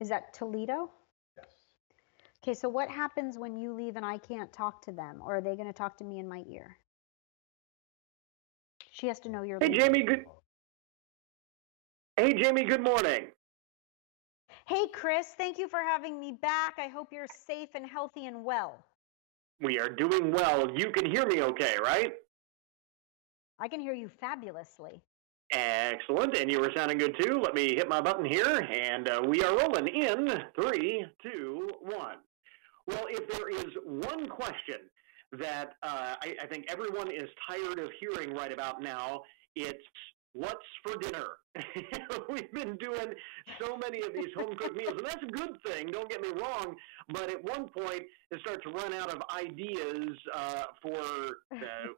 Is that Toledo? Yes. Okay, so what happens when you leave and I can't talk to them? Or are they going to talk to me in my ear? She has to know you're Hey leaving. Jamie, good. Hey Jamie, good morning. Hey, Chris, thank you for having me back. I hope you're safe and healthy and well. We are doing well. You can hear me okay, right? I can hear you fabulously. Excellent, and you were sounding good too. Let me hit my button here, and we are rolling in 3, 2, 1. Well, if there is one question that I think everyone is tired of hearing right about now, it's what's for dinner? We've been doing so many of these home cooked meals, and that's a good thing, don't get me wrong, but at one point it starts to run out of ideas for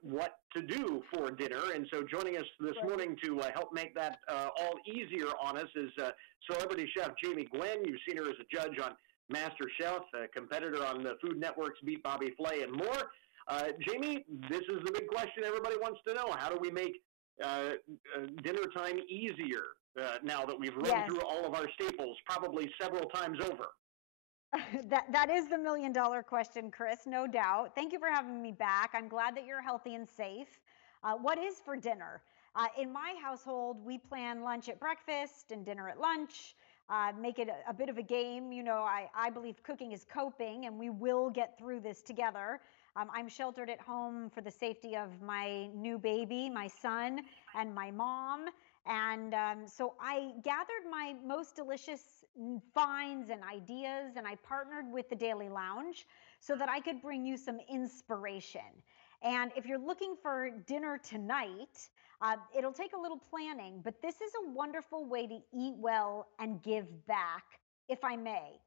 what to do for dinner. And so joining us this morning to help make that all easier on us is celebrity chef Jamie Gwen. You've seen her as a judge on Master Chef, a competitor on the Food Network's Beat Bobby Flay, and more. Jamie, this is the big question everybody wants to know. How do we make dinner time easier now that we've run through all of our staples probably several times over? That is the $1,000,000 question, Chris, no doubt. Thank you for having me back. I'm glad that you're healthy and safe. What is for dinner? In my household, we plan lunch at breakfast and dinner at lunch. Make it a bit of a game. You know, I believe cooking is coping, and we will get through this together. I'm sheltered at home for the safety of my new baby, my son, and my mom. And so I gathered my most delicious finds and ideas, and I partnered with the Daily Lounge so that I could bring you some inspiration. And if you're looking for dinner tonight, it'll take a little planning, but this is a wonderful way to eat well and give back, if I may.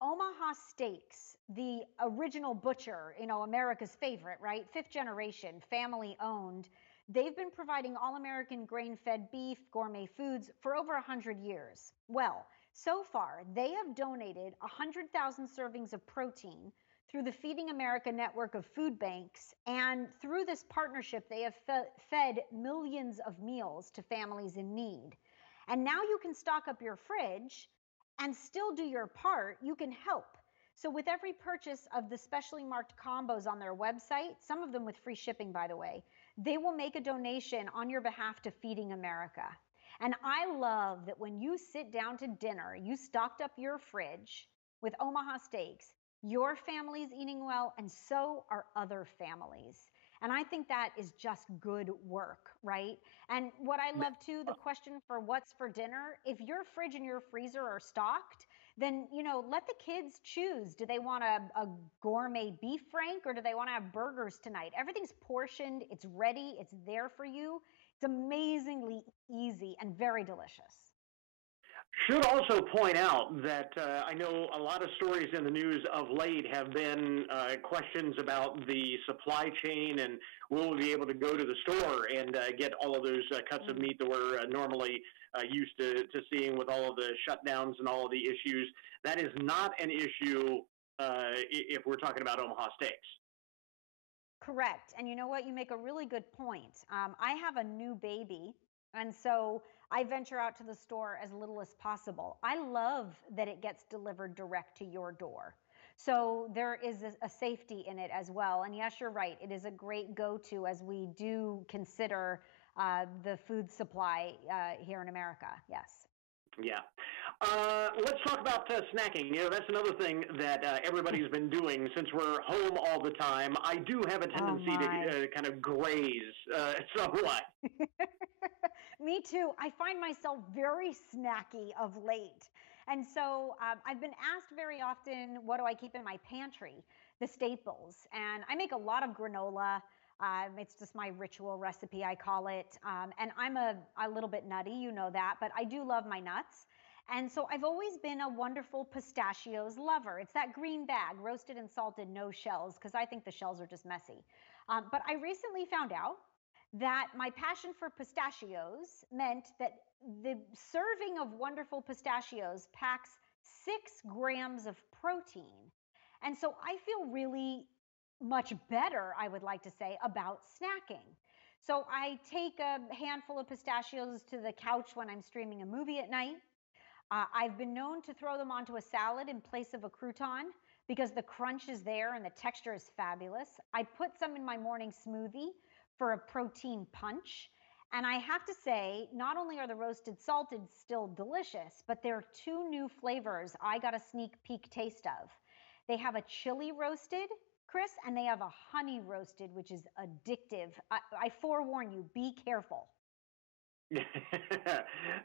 Omaha Steaks, the original butcher, you know, America's favorite, right? Fifth generation, family owned. They've been providing all-American grain-fed beef, gourmet foods for over 100 years. Well, so far, they have donated 100,000 servings of protein through the Feeding America network of food banks. And through this partnership, they have fed millions of meals to families in need. And now you can stock up your fridge and still do your part. You can help. So with every purchase of the specially marked combos on their website, some of them with free shipping, by the way, they will make a donation on your behalf to Feeding America. And I love that when you sit down to dinner, you stocked up your fridge with Omaha Steaks, your family's eating well, and so are other families. And I think that is just good work, right? And what I love too, the question for what's for dinner, if your fridge and your freezer are stocked, then, you know, let the kids choose. Do they want a gourmet beef frank, or do they want to have burgers tonight? Everything's portioned, it's ready, it's there for you. It's amazingly easy and very delicious. Should also point out that I know a lot of stories in the news of late have been questions about the supply chain and will we be able to go to the store and get all of those cuts of meat that we're normally used to seeing with all of the shutdowns and all of the issues. That is not an issue if we're talking about Omaha Steaks. Correct. And you know what? You make a really good point. I have a new baby, and so I venture out to the store as little as possible. I love that it gets delivered direct to your door. So there is a safety in it as well. And yes, you're right. It is a great go-to as we do consider the food supply here in America. Yes. Yeah. Let's talk about snacking. You know, that's another thing that everybody's been doing since we're home all the time. I do have a tendency to kind of graze somewhat. Me too. I find myself very snacky of late. And so I've been asked very often, what do I keep in my pantry? The staples. And I make a lot of granola. It's just my ritual recipe, I call it. And I'm a little bit nutty, you know that, but I do love my nuts. And so I've always been a wonderful pistachios lover. It's that green bag, roasted and salted, no shells, because I think the shells are just messy. But I recently found out that my passion for pistachios meant that the serving of wonderful pistachios packs 6 grams of protein. And so I feel really much better, I would like to say, about snacking. So I take a handful of pistachios to the couch when I'm streaming a movie at night. I've been known to throw them onto a salad in place of a crouton because the crunch is there and the texture is fabulous. I put some in my morning smoothie for a protein punch. And I have to say, not only are the roasted salted still delicious, but there are two new flavors I got a sneak peek taste of. They have a chili roasted, Chris, and they have a honey roasted, which is addictive. I forewarn you, be careful.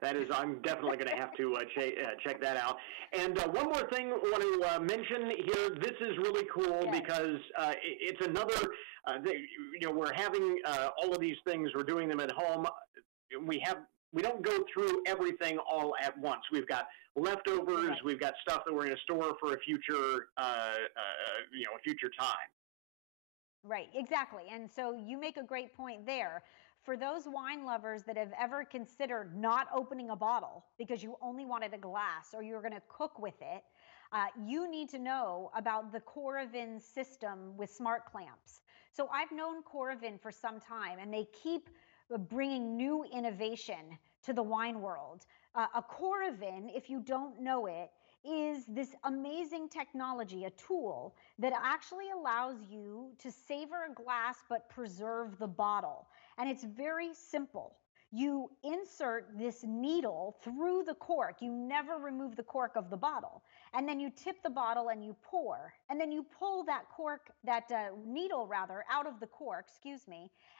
That is, I'm definitely going to have to check that out. And one more thing I want to mention here. This is really cool because it's another. We're having all of these things. We're doing them at home. We don't go through everything all at once. We've got leftovers. Right. We've got stuff that we're going to store for a future, a future time. Right, exactly. And so you make a great point there. For those wine lovers that have ever considered not opening a bottle because you only wanted a glass or you're going to cook with it, you need to know about the Coravin system with smart clamps. So I've known Coravin for some time, and they keep bringing new innovation to the wine world. A Coravin, if you don't know it, is this amazing technology, a tool that actually allows you to savor a glass but preserve the bottle. And it's very simple. You insert this needle through the cork. You never remove the cork of the bottle. And then you tip the bottle and you pour. And then you pull that needle out of the cork,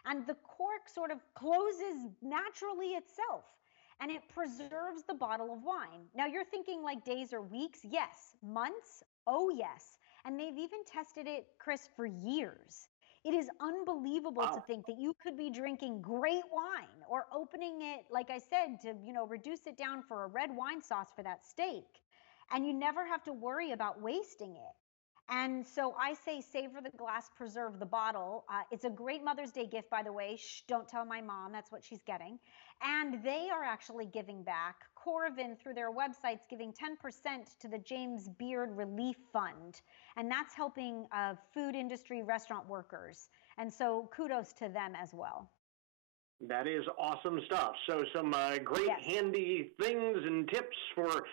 and the cork sort of closes naturally itself. And it preserves the bottle of wine. Now you're thinking like days or weeks. Yes. Months? Oh, yes. And they've even tested it, Chris, for years. It is unbelievable to think that you could be drinking great wine or opening it, like I said, to, reduce it down for a red wine sauce for that steak. And you never have to worry about wasting it. And so I say savor the glass, preserve the bottle. It's a great Mother's Day gift, by the way. Shh, don't tell my mom. That's what she's getting. And they are actually giving back. Coravin, through their websites, giving 10% to the James Beard Relief Fund. And that's helping food industry restaurant workers. And so kudos to them as well. That is awesome stuff. So some great handy things and tips for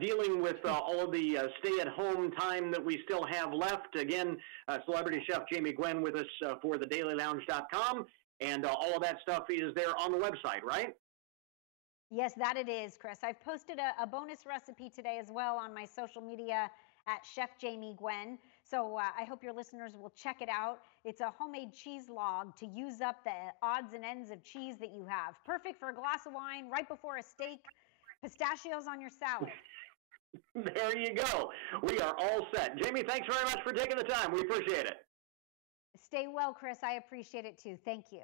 dealing with all of the stay-at-home time that we still have left. Again, celebrity chef Jamie Gwen with us for thedailylounge.com. And all of that stuff is there on the website, right? Yes, that it is, Chris. I've posted a bonus recipe today as well on my social media at Chef Jamie Gwen. So I hope your listeners will check it out. It's a homemade cheese log to use up the odds and ends of cheese that you have. Perfect for a glass of wine right before a steak. Pistachios on your salad. There you go. We are all set. Jamie, thanks very much for taking the time. We appreciate it. Stay well, Chris. I appreciate it too. Thank you.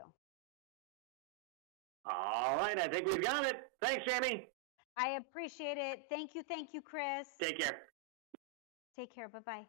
All right. I think we've got it. Thanks, Jamie. I appreciate it. Thank you, Chris. Take care. Take care. Bye-bye.